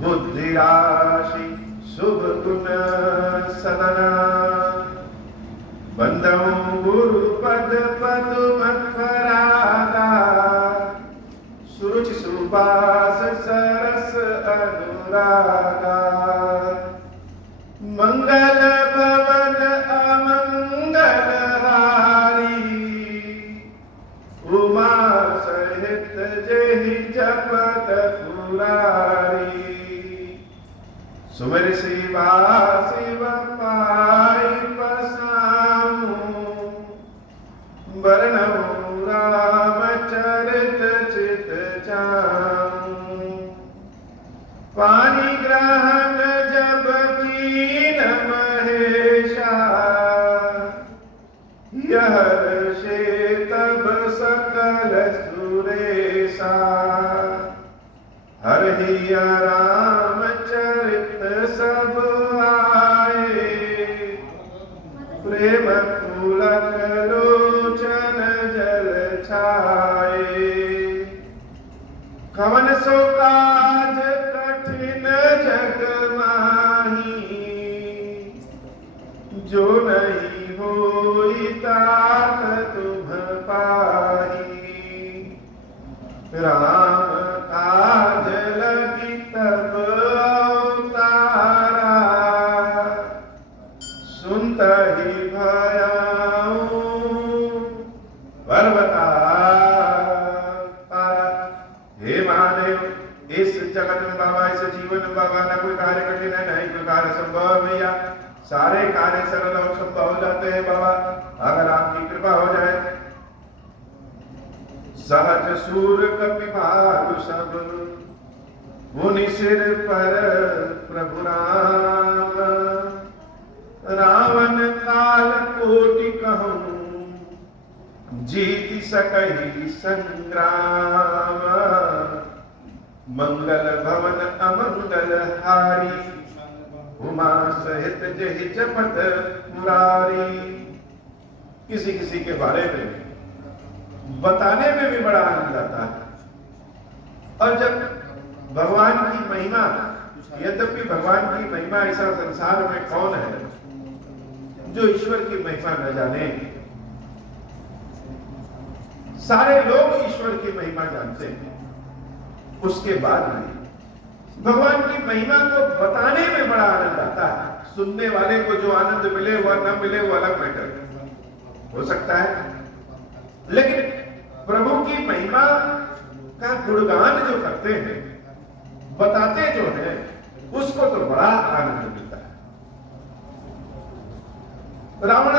बुद्धि राशि शुभ गुण सदना बंदौ गुरु पद परागा सुरुचि सुबास सरस अनुरागा मंगल भवन अमंगल हारी उमा सहित जेहि जपत पुरारी सुमिर शिवा शिव पाई पसाऊं वर्णऊ रामचरित चित जाऊं पानी ग्रहण जब कीन महेशा यह ऋषि तब सकल सुरेशा हरहिया रामचरित सब आए प्रेम पुलक लोचन जल छाए कवन सो काज कठिन जग माही जो नहीं होई तात तुम पाही राम काज लगी तब अवतारा सुनत ही भयाऊं पर्वतारा। हे महादेव इस जगत में बाबा इस जीवन में बाबा ना कोई कार्य कठिन है नहीं कोई कार्य संभव है भैया सारे कार्य सरल और संभव हो जाते हैं बाबा अगर आपकी कृपा हो जाए। सहज सूर कपि भालु सब मुनि सिर पर प्रभु राम रावण काल कोटि कहूं जीति सकहि संग्राम मंगल भवन अमंगल हारी उमा सहित जेहि जपत मुरारी। किसी किसी के बारे में बताने में भी बड़ा आनंद आता है और जब भगवान की महिमा यद्यपि भगवान की महिमा ऐसा संसार में कौन है जो ईश्वर की महिमा न जाने। सारे लोग ईश्वर की महिमा जानते हैं उसके बाद भी भगवान की महिमा को बताने में बड़ा आनंद आता है। सुनने वाले को जो आनंद मिले वह न मिले वो अलग मैटर हो सकता है लेकिन प्रभु की महिमा का गुणगान जो करते हैं बताते जो हैं उसको तो बड़ा आनंद मिलता है। रावण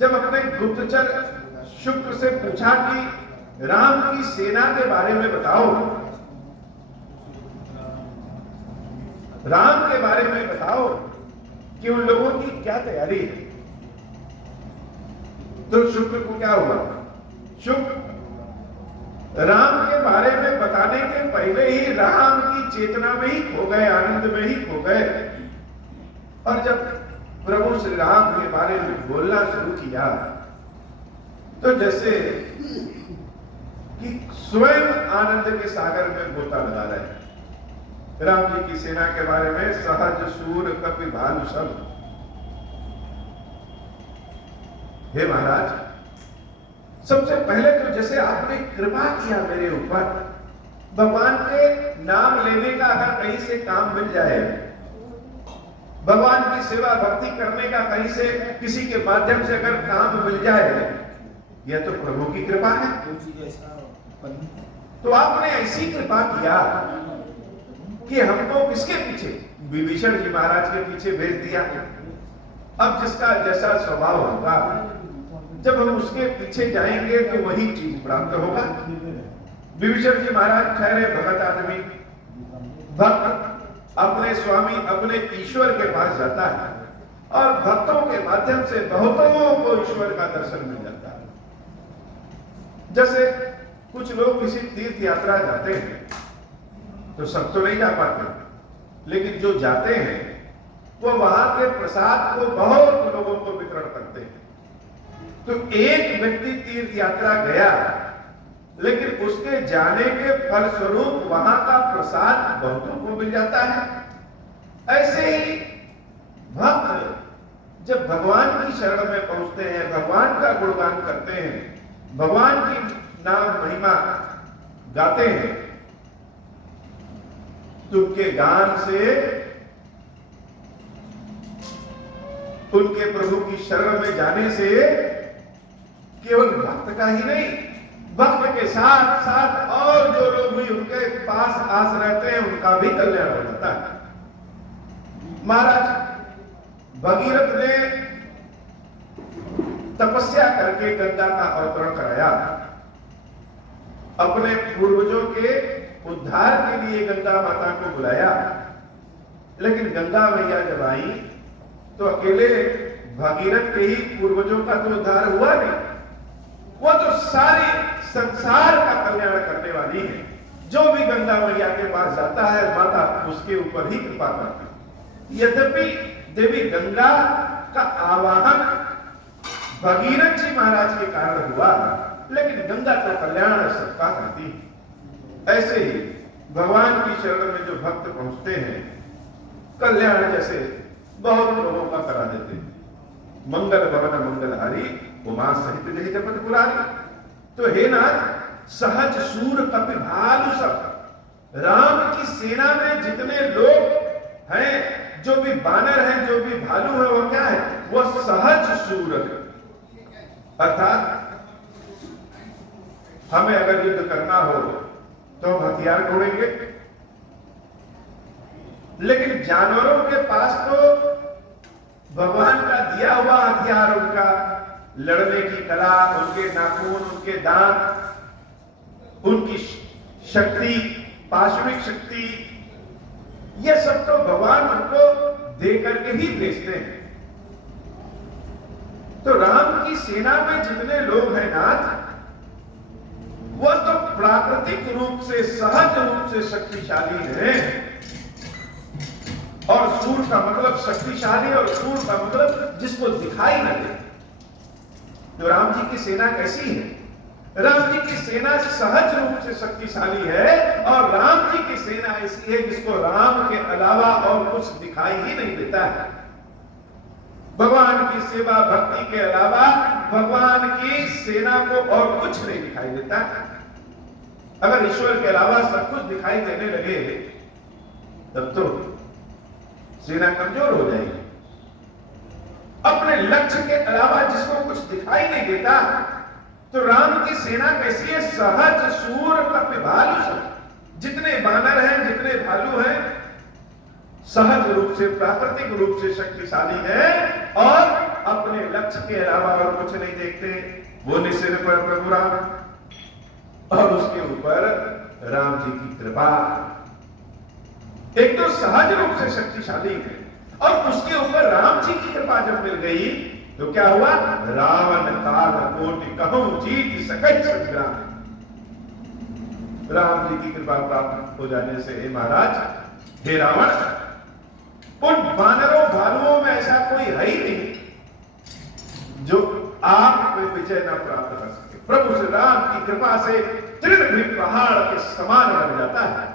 जब अपने गुप्तचर शुक्र से पूछा कि राम की सेना के बारे में बताओ राम के बारे में बताओ कि उन लोगों की क्या तैयारी है तो शुक्र को क्या हुआ शुक्र राम के बारे में बताने के पहले ही राम की चेतना में ही खो गए आनंद में ही खो गए और जब प्रभु श्री राम के बारे में बोलना शुरू किया तो जैसे कि स्वयं आनंद के सागर में गोता लगा रहे हैं। राम जी की सेना के बारे में सहज सूर कपि भालु सब। हे महाराज सबसे पहले तो जैसे आपने कृपा किया मेरे ऊपर भगवान के नाम लेने का अगर कहीं से काम मिल जाए भगवान की सेवा भक्ति करने का कहीं से किसी के माध्यम से अगर काम मिल जाए यह तो प्रभु की कृपा है। तो आपने ऐसी कृपा किया कि हमको किसके पीछे विभीषण जी महाराज के पीछे भेज दिया। अब जिसका जैसा स्वभाव होगा जब हम उसके पीछे जाएंगे तो वही चीज प्राप्त होगा। विभीषण जी महाराज ठहरे भगत आदमी भक्त अपने स्वामी अपने ईश्वर के पास जाता है और भक्तों के माध्यम से बहुतों को ईश्वर का दर्शन मिल जाता है। जैसे कुछ लोग किसी तीर्थ यात्रा जाते हैं तो सब तो नहीं जा पाते लेकिन जो जाते हैं वो वहां के प्रसाद को बहुत लोगों को वितरण करते हैं। तो एक व्यक्ति तीर्थ यात्रा गया लेकिन उसके जाने के फलस्वरूप वहां का प्रसाद बहुतों को मिल जाता है। ऐसे ही भक्त जब भगवान की शरण में पहुंचते हैं, भगवान का गुणगान करते हैं, भगवान की नाम महिमा गाते हैं, तो उनके गान से, उनके प्रभु की शरण में जाने से केवल भक्त का ही नहीं, भक्त के साथ साथ और जो लोग भी उनके पास आस रहते हैं उनका भी कल्याण हो जाता है। महाराज भगीरथ ने तपस्या करके गंगा का अवतरण कराया, अपने पूर्वजों के उद्धार के लिए गंगा माता को बुलाया, लेकिन गंगा मैया जब आई तो अकेले भगीरथ के ही पूर्वजों का तो उद्धार हुआ नहीं, वो तो सारे संसार का कल्याण करने वाली है। जो भी गंगा मैया के पास जाता है माता उसके ऊपर ही कृपा करती है। यद्यपि देवी गंगा का आवाहन भगीरथ जी महाराज के कारण हुआ, लेकिन गंगा तो कल्याण सबका करती है। ऐसे ही भगवान की शरण में जो भक्त पहुंचते हैं, कल्याण जैसे बहुत लोगों का करा देते हैं। मंगल भवन मंगलहारी उमा सहित जय जपत पुरारी। तो हे नाथ, सहज सूर कपि भालु सब, राम की सेना में जितने लोग हैं, जो भी बानर हैं, जो भी भालू है, वो क्या है? वो सहज सूर है। अर्थात हमें अगर युद्ध करना हो तो हम हथियार ढूंढेंगे, लेकिन जानवरों के पास तो भगवान का दिया हुआ हथियार, उनका लड़ने की कला, उनके नाखून, उनके दांत, उनकी शक्ति, पाशविक शक्ति, यह सब तो भगवान उनको दे करके ही भेजते हैं। तो राम की सेना में जितने लोग हैं नाथ, वह तो प्राकृतिक रूप से, सहज रूप से शक्तिशाली हैं। और सूर का मतलब शक्तिशाली, और सूर का मतलब जिसको दिखाई न दे। तो राम जी की सेना कैसी है? राम जी की सेना सहज रूप से शक्तिशाली है, और राम जी की सेना ऐसी है जिसको राम के अलावा और कुछ दिखाई ही नहीं देता है। भगवान की सेवा भक्ति के अलावा भगवान की सेना को और कुछ नहीं दिखाई देता। अगर ईश्वर के अलावा सब कुछ दिखाई देने लगे तब तो सेना कमजोर हो जाएगी। अपने लक्ष्य के अलावा जिसको कुछ दिखाई नहीं देता, तो राम की सेना कैसी है? सहज सूर कपि भालु सब, जितने बानर हैं, जितने भालू हैं, सहज रूप से, प्राकृतिक रूप से शक्तिशाली है, और अपने लक्ष्य के अलावा और कुछ नहीं देखते। वो निसिर पर प्रभु राम, और उसके ऊपर राम जी की कृपा। एक तो सहज रूप से शक्तिशाली है, और उसके ऊपर राम जी की कृपा जब मिल गई तो क्या हुआ? रावण काल कोटि कहूं जीत सकल संग्राम। राम जी की कृपा प्राप्त हो जाने से हे महाराज, हे रावण, उन वानरों भालुओं में ऐसा कोई है ही नहीं जो आप में विजय न प्राप्त कर सके। प्रभु श्री राम की कृपा से तृण भी पहाड़ के समान बन जाता है।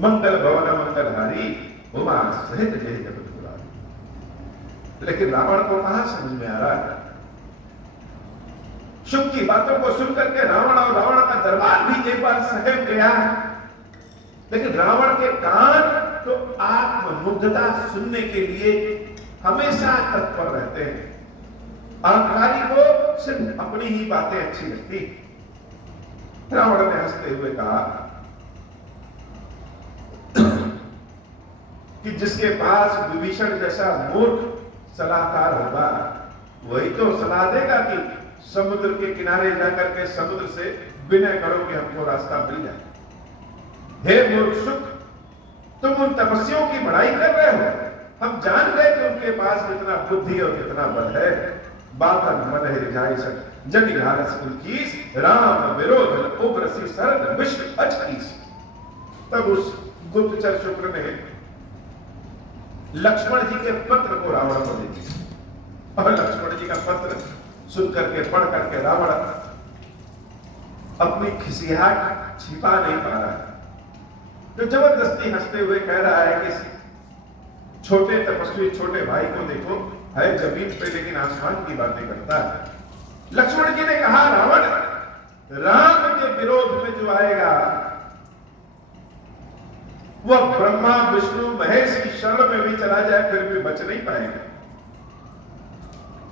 मंगल भवन मंगलहारी उमा सहित जय जपत पुरारी। लेकिन रावण को कहां समझ में आ रहा है? शुभ की बातों को सुनकर के रावण और रावण का दरबार भी एक बार सहम गया, लेकिन रावण के कान तो आत्ममुग्धता सुनने के लिए हमेशा तत्पर रहते हैं। अहंकारी को सिर्फ अपनी ही बातें अच्छी लगती। रावण ने हंसते हुए कहा कि जिसके पास विभीषण जैसा मूर्ख सलाहकार होगा, वही तो सलाह देगा कि समुद्र के किनारे जाकर के समुद्र से विनय करो कि हमको रास्ता मिल जाए। हे मूर्ख सुख, तुम उन तपस्वियों की बड़ाई कर रहे हो। हम जान गए कि उनके पास कितना बुद्धि और कितना बल है। बातन मन है रिझाई सक जनि घारस कुलकीस, राम विरोध उग्रसी सरद विश्व अचकीस। तब उस गुप्तचर शुक्र ने लक्ष्मण जी के पत्र को रावण को दे दिया, और लक्ष्मण जी का पत्र सुन करके, पढ़ करके रावण अपनी खिसियाहट छिपा नहीं पा रहा है, तो जबरदस्ती हंसते हुए कह रहा है कि छोटे तपस्वी छोटे भाई को देखो, है जमीन पे लेकिन आसमान की बातें करता है। लक्ष्मण जी ने कहा, रावण राम के विरोध में जो आएगा वह ब्रह्मा विष्णु महेश की शरण में भी चला जाए फिर भी बच नहीं पाएगा।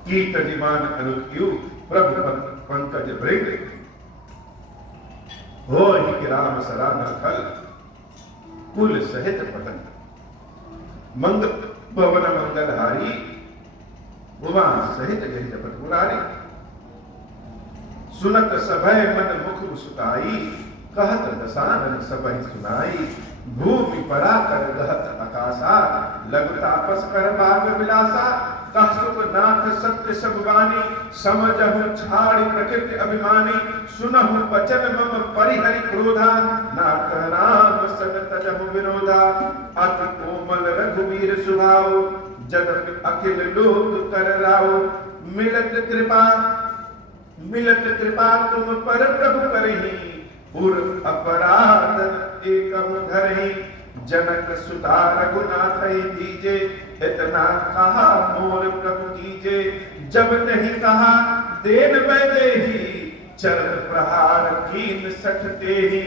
कीट जिमान अनुक्यू प्रभु पंकज भृंग हो ही राम सराधर खल कुल सहित पतन मंगल भवन मंगलहारी उमा सहित जय जपत मुरारी सुनत सभय मन मुख मुस्काई कहत दसानन सबहि सुनाई भूमि परा कर गहत आकाशा लग तापस कर बाग विलासा कह सुख नाथ सत्य सब वाणी समझहु छाड़ी प्रकृति अभिमानी सुनहु वचन मम परिहरि क्रोधा नाथ राम सन तजहु विरोधा अति कोमल रघुवीर सुभाव जगत अखिल लोक कर राव मिलत कृपा तुम पर प्रभु करही पुर अपराध एकम धरही जनक सुता रघुनाथ दीजे इतना कहा मोर प्रभु कीजे जब नहीं कहा देन वैदेही चरण प्रहार कीन सठते ही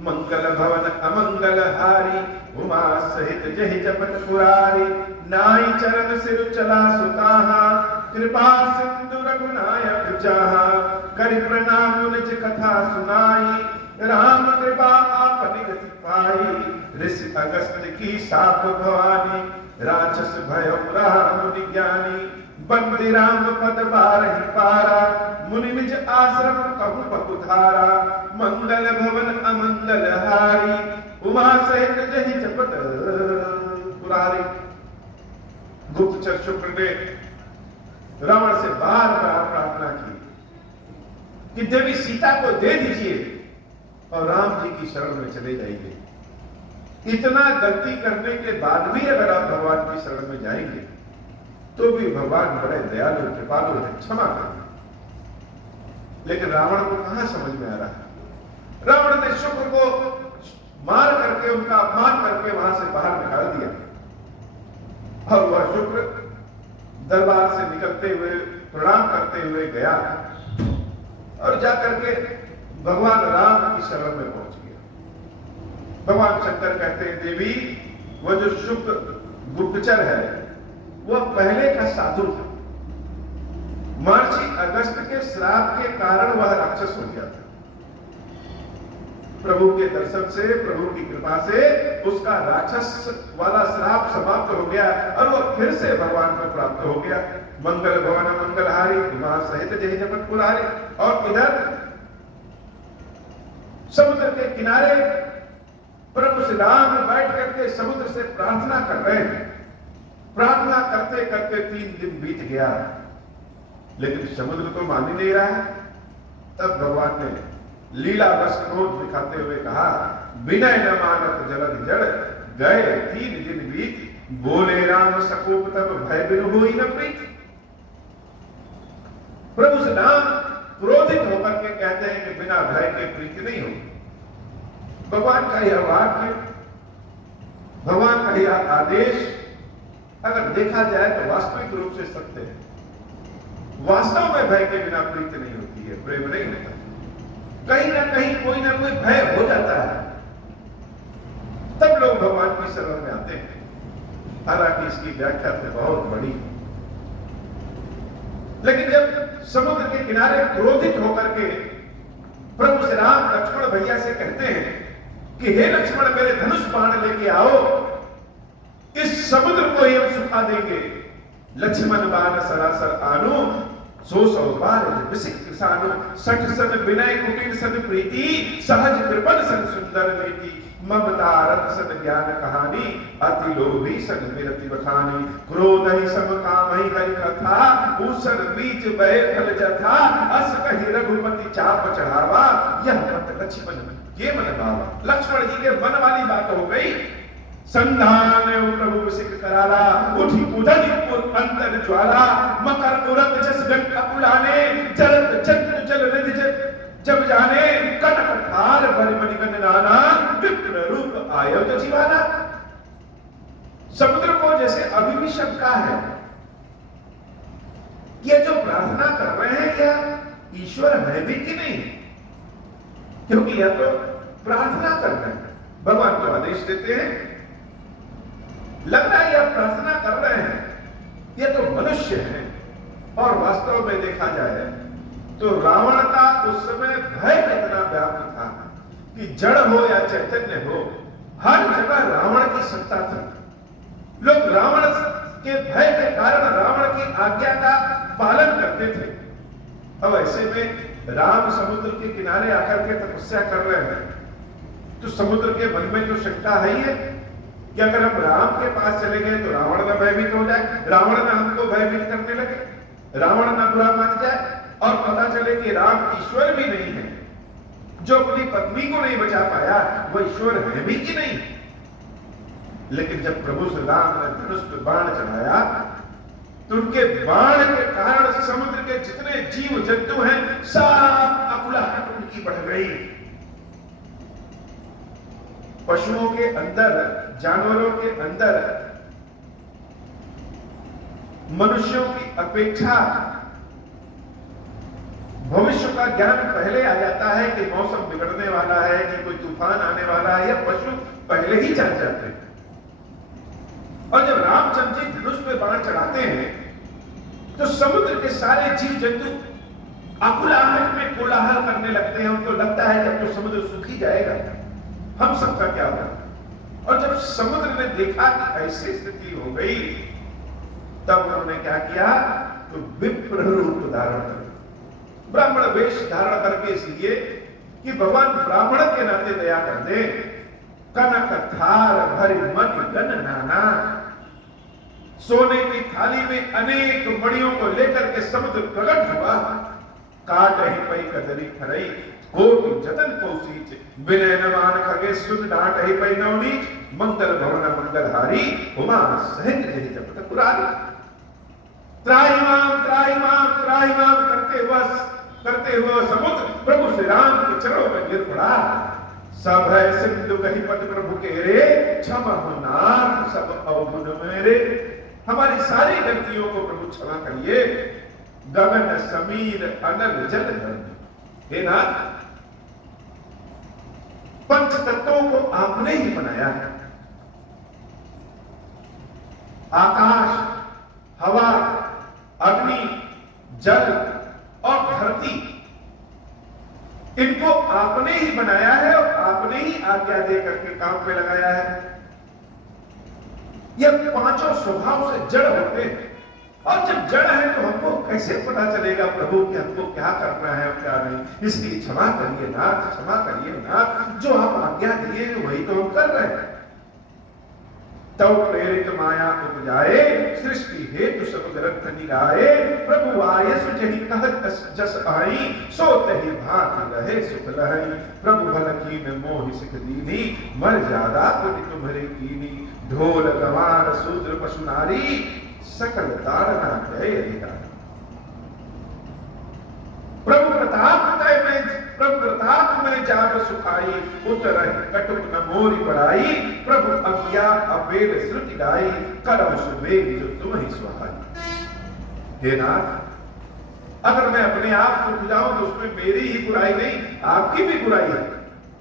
मंगल भवन अमंगल हारी उमा सहित जहि जपत पुरारी नाई चरण सिर चला सुताहा कृपा सिंधु रघुनायक जाहा करि प्रणाम निज कथा सुनाई राम कृपा आपनि गति पाई ऋषि अगस्त की साप भवानी राक्षस भय राम मुनि ज्ञानी बंदी राम पद बारहि पारा मुनि निज आश्रम कहु पकुधारा मंगल भवन अमंगल हारी उमा सहित जहि जपत पुरारी। गुप्तचर शुक्र ने रावण से बार बार प्रार्थना की कि देवी सीता को दे दीजिए और राम जी की शरण में चले जाइए। इतना गलती करने के बाद भी अगर आप भगवान की शरण में जाएंगे तो भी भगवान बड़े दयालु कृपालु है, क्षमा करेंगे। लेकिन रावण को कहां समझ में आ रहा है। रावण ने शुक्र को मार करके उनका अपमान करके वहां से बाहर निकाल दिया और वह शुक्र दरबार से निकलते हुए प्रणाम करते हुए गया और जाकर के भगवान राम की शरण में पहुंच गया। भगवान शंकर कहते हैं देवी वह जो शुक्र गुप्तचर है वह पहले का साधु था। महर्षि अगस्त के श्राप के कारण वह राक्षस हो गया था। प्रभु के दर्शन से प्रभु की कृपा से उसका राक्षस वाला श्राप समाप्त हो गया और वह फिर से भगवान को प्राप्त हो गया। मंगल भवन मंगलहारी उमा सहित जय जपत पुरारी। और इधर समुद्र के किनारे प्रभु श्री राम बैठ करके समुद्र से प्रार्थना कर रहे हैं। प्रार्थना करते करते 3 दिन बीत गया लेकिन समुद्र तो मान ही नहीं रहा है। तब भगवान ने लीला बस क्रोध दिखाते हुए कहा विनय न मानत जलद जड़ गए 3 दिन बीत बोले राम सकोप तब भय बिनु होई न प्रीत। प्रभु श्री राम क्रोधित होकर के कहते हैं कि बिना भय के प्रीति नहीं होगी। भगवान का यह वाक्य, भगवान का यह आदेश अगर देखा जाए तो वास्तविक रूप से सत्य है। वास्तव में भय के बिना प्रीति नहीं होती है, प्रेम नहीं होता। कहीं ना कहीं कोई ना कोई भय हो जाता है तब लोग भगवान की शरण में आते हैं। हालांकि इसकी व्याख्या तो बहुत बड़ी, लेकिन जब समुद्र के किनारे क्रोधित होकर के प्रभु श्री राम लक्ष्मण भैया से कहते हैं कि हे लक्ष्मण मेरे धनुष बाण लेके आओ, इस समुद्र को ही हम सुखा देंगे। लक्ष्मण बाण सरासर आनु सो सौ बार विसिक किसानो सठ सन विनय कुटिल सन प्रीति सहज कृपण सन सुंदर नीति ममता रथ सन ज्ञान कहानी अति लोभी सन विरति बखानी क्रोध ही सम काम ही हरि कथा ऊसर बीच बहे फल जथा अस कहि रघुपति चाप चढ़ावा यह मत लक्ष्मण के मन भावा। लक्ष्मण जी के मन वाली बात हो गई। संधान प्रभु विसिक कराला उठी उदन अंतर ज्वाला मकर उरग जस गंग अकुलाने जरत जंतु जल निधि जब जाने कनक थार भर मणिगन नाना विप्र रूप आयो तो जीवाना। समुद्र को जैसे अभी भी शंका है, ये जो प्रार्थना कर रहे हैं यह ईश्वर है भी कि नहीं, क्योंकि यह तो प्रार्थना कर रहे हैं। भगवान तो आदेश देते हैं, लग रहा है यह प्रार्थना कर रहे हैं, ये तो मनुष्य है। और वास्तव में देखा जाए तो रावण का उस समय भय कितना व्याप्त था कि जड़ हो या चैतन्य हो, हर जगह रावण की सत्ता थी। लोग रावण के भय के कारण रावण की आज्ञा का पालन करते थे। अब ऐसे में राम समुद्र के किनारे आकर के तपस्या कर रहे हैं, तो समुद्र के मन में तो शंका है ही है कि अगर हम राम के पास चले गए तो रावण न भयभीत हो जाए, रावण न हमको भयभीत करने लगे, रावण न बुरा मान जाए और पता चले कि राम ईश्वर भी नहीं है, जो अपनी पत्नी को नहीं बचा पाया वो ईश्वर है भी कि नहीं। लेकिन जब प्रभु श्री राम ने धनुष पे बाण चढ़ाया तो उनके बाण के कारण समुद्र के जितने जीव जंतु हैं सब अकुलाहट उनकी बढ़ गई। पशुओं के अंदर, जानवरों के अंदर मनुष्यों की अपेक्षा भविष्य का ज्ञान पहले आ जाता है कि मौसम बिगड़ने वाला है, कि कोई तूफान आने वाला है, या पशु पहले ही जान जाते हैं। और जब रामचंद्र जी धनुष पे बाण चढ़ाते हैं तो समुद्र के सारे जीव जंतु अकुलाहट में कोलाहल करने लगते हैं। उनको लगता है कि अब तो समुद्र सूख ही जाएगा, हम सबका क्या होगा। और जब समुद्र ने देखा कि ऐसी स्थिति हो गई, तब उन्होंने क्या किया, तो विप्र रूप धारण कर, ब्राह्मण वेश धारण करके, इसलिए कि भगवान ब्राह्मण के नाते दया कर दे। कनक थार भरी मन गन नाना, सोने की थाली में अनेक मणियों को लेकर के समुद्र प्रकट हुआ। काट ही पई कदरी फरई, कोटि जतन कौशीच, विनय नमान खगे सुन डांट ही पई नवनीच, मंगल भवन मंगलहारी, उमा सहित जहि जपत पुरारी। त्राहिमाम त्राहिमाम त्राहिमाम करते हुए समुद्र प्रभु श्री राम के चरणों में गिर पड़ा। सब है सिंधु कही पद प्रभु के रे, क्षमा हो नाथ सब अवगुण मेरे। हमारी सारी गलतियों को प्रभु क्षमा करिए। गगन समीर अनल जल धर्म, हे नाथ, पंच तत्वों को आपने ही बनाया है। आकाश, हवा, अग्नि, जल और धरती, इनको आपने ही बनाया है और आपने ही आज्ञा दे करके काम पे लगाया है। यह पांचों स्वभाव से जड़ होते हैं, और जब जड़ है तो हमको कैसे पता चलेगा प्रभु कि हमको क्या करना है और क्या नहीं। इसलिए क्षमा करिए नाथ, क्षमा करिए नाथ, जो आप आज्ञा दिए वही तो हम कर रहे हैं। तब प्रेरित माया उपजाए, सृष्टि हेतु सब ग्रंथ निगाए, प्रभु आये सुजहि कहत जस आई, सो तहि भांति रहे सुख लहई। प्रभु भल कीन मोहि सिख दीनी, मर ज्यादा पुनि तुम्हरे कीनी। ढोल गवार शूद्र पशु नारी, सकल ताड़ना कहे अधिकारी। प्रभु प्रताप में जाग सुखाई, उतर कटुक न मोरी पढ़ाई। प्रभु अज्ञा अपेल श्रुति गाई, करम सुबेग जो तुम ही सुहाई। हे नाथ, अगर मैं अपने आप सुख जाऊं तो उसमें मेरी ही बुराई नहीं, आपकी भी बुराई है।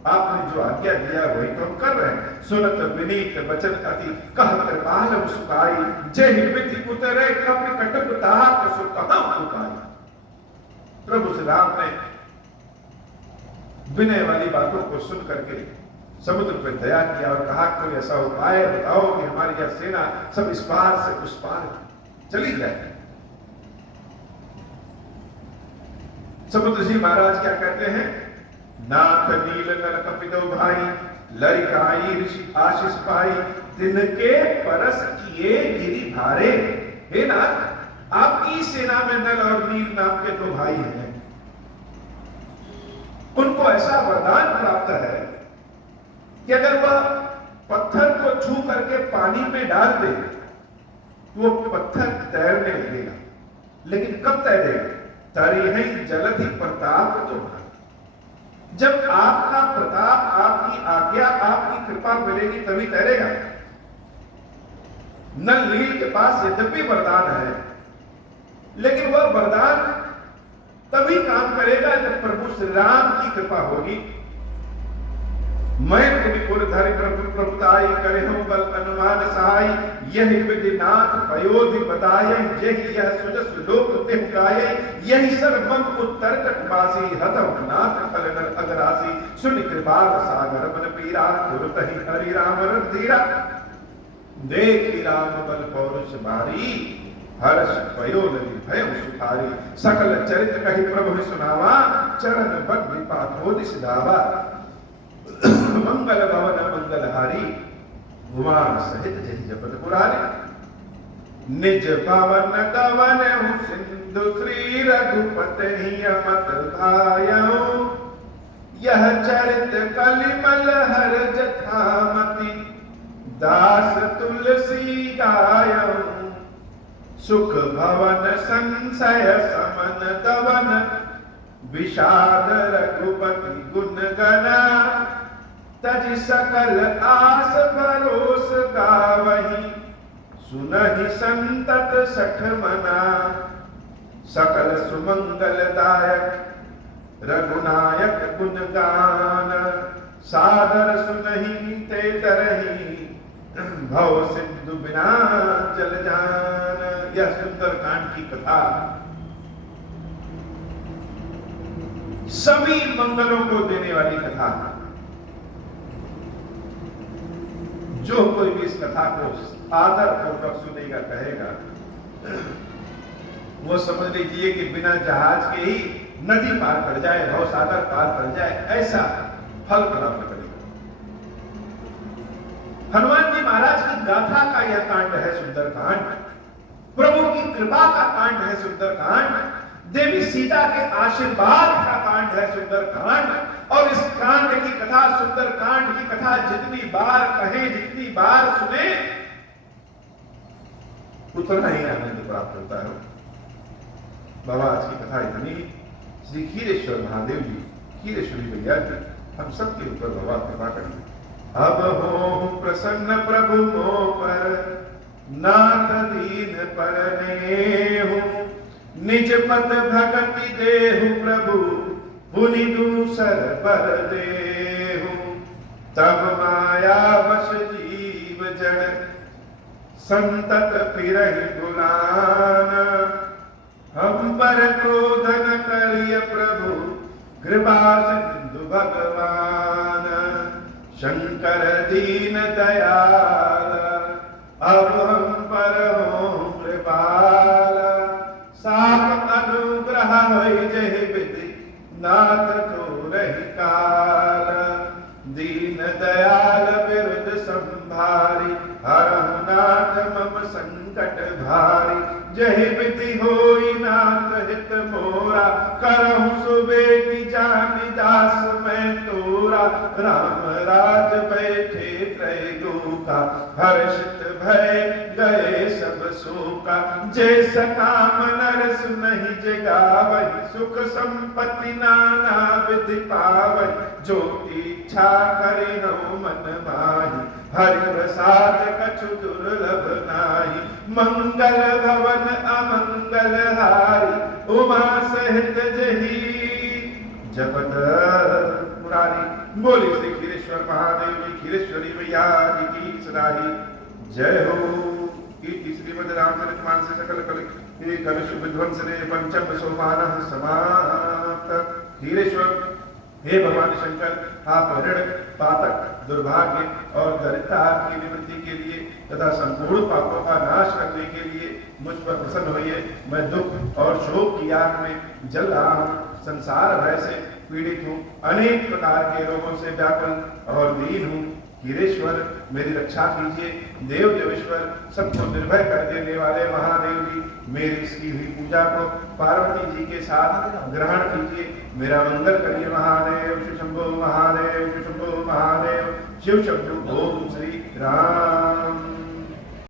आपने जो आज्ञा दिया वही तो हम कर रहे हैं। सुनत विनीत वचन अति, कह कृपाल सुखाई। जय विधि उतरे कपि कटुक ताप, सो कहां उपाय। प्रभु श्री राम ने विनय वाली बातों को सुन करके समुद्र पर दया किया और कहा, कोई ऐसा उपाय बताओ कि हमारी यह सेना सब इस पार से उस पार चली जाए। समुद्र जी महाराज क्या कहते हैं, नाथ नील नर कपितो भाई, लरिकाई ऋषि आशीष पाई। तिनके परस किए गिरि भारे। हे नाथ, आपकी सेना में नल और नील नाम के दो भाई हैं। उनको ऐसा वरदान प्राप्त है कि अगर वह पत्थर को छू करके पानी में डाल दे वो पत्थर तैरने लगेगा। लेकिन कब तैरेगा, तरी है जलधि प्रताप तुम्हारा। जब आपका प्रताप, आपकी आज्ञा, आपकी कृपा मिलेगी तभी तैरेगा। नल नील के पास यद्यपि वरदान है, लेकिन वह वरदान तभी काम करेगा जब प्रभु श्री राम की कृपा होगी। मैं पुर धरि प्रभु प्रभुताई करे हूं बल अनुमान सहाय, यही विधि नाथ पयोधि बताय, यही यह सुजस लोक देह गाय, यही सर्वम उत्तर तटवासी, हतव नाथ कलनर अगरासी, सुन कृपाल सागर मन पीरा, गुरुतहि हरि राम रघुधीरा, देखी राम बल पौरुष भारी, हर्ष भयो नदी भय सुखारी, सकल चरित कहि प्रभु सुनावा, चरण बद्ध पाथोदि सिधावा, मंगल भवन मंगलहारी, भुवन सहित जय जपत पुरारी, निज भवन गवन सिंधु श्री रघुपति अमत धायऊ, यह चरित कलिमल हर जथामति, दास तुलसी गायऊ, सुख भवन संशय समन दवन, विषाद रघुपति गुण गना, तज सकल आस भरोस गावही, सुनहि संतत सठ मना, सकल सुमंगल दायक रघुनायक गुण गान, सादर सुनहि ते तरही, भव सिंधु बिना जल जान। यह सुंदर कांड की कथा सभी मंगलों को देने वाली कथा है। जो कोई भी इस कथा को आदर पूर्वक सुनेगा, कहेगा, वो समझ लीजिए कि बिना जहाज के ही नदी पार कर जाए, भवसागर पार कर जाए, ऐसा फल प्राप्त करेगा। हनुमान जी महाराज की गाथा का यह कांड है सुंदर कांड, प्रभु की कृपा का कांड है सुंदर कांड, देवी सीता के आशीर्वाद का कांड है सुंदर कांड। और इस कांड की कथा, सुंदर कांड की कथा जितनी बार कहें, जितनी बार सुने, उतना ही आनंद प्राप्त होता है। बाबा आज की कथा इतनी, श्री खीरेश्वर महादेव जी, खीरेश्वरी भैया जी, हम सबके ऊपर बाबा कृपा करेंगे। अब हो प्रसन्न प्रभु मो पर, नाथ दीन पर नेहु, निज पद भगति देहु प्रभु, पुनि दूसर पर देहु। तब माया वश जीव जड़, संतत फिरहि गुलान, हम पर क्रोध न करिय प्रभु, कृपा सिंधु भगवान। शंकर दीन दयाल, अब हम पर हो कृपाल, साप अनुग्रह होई जहि विधि, नाथ को रही काल। दीन दयाल विरुद्ध संभारी, हरहु नाथ मम संकट भारी। जहि विधि होई नाथ हित मोरा, करहु सुबेटी जानि दास मैं तोरा। राम राज बैठे त्रैलोका, हर्षित भय गए सब शोका। जैसा काम नर सुनहि जगावहि, सुख संपत्ति नाना विधि पावहि। जो इच्छा करि हऊ मन माहि, हरि प्रसाद कछु दुर्लभ नाहि। मंगल भवन अमंगल हारी, उमा सहित जही जपत मुरारी। बोली श्री खीरेश्वर महादेव जी, खीरेश्वरी मैया जी की सदाही जय हो। कीर्ति श्रीमद रामचरितमानस सकल कलुष विध्वंसने पंचम सोपान समाप्त। खीरेश्वर हे भगवान शंकर, आप ऋण, पातक, दुर्भाग्य और दरिद्रता की निवृत्ति के लिए तथा संपूर्ण पापों का नाश करने के लिए मुझ पर प्रसन्न होइए। मैं दुख और शोक की आग में जल रहा हूँ, संसार भय से पीड़ित हूँ, अनेक प्रकार के रोगों से व्याकुल और दीन हूँ। खीरेश्वर मेरी रक्षा कीजिए। देव देवेश्वर, सबको निर्भय कर देने वाले महादेव जी, मेरी इसकी हुई पूजा को पार्वती जी के साथ ग्रहण कीजिए। मेरा मंगल करिए महादेव। शिव शंभो महादेव, शिव शंभो महादेव, शिव शंभो। ओम श्री राम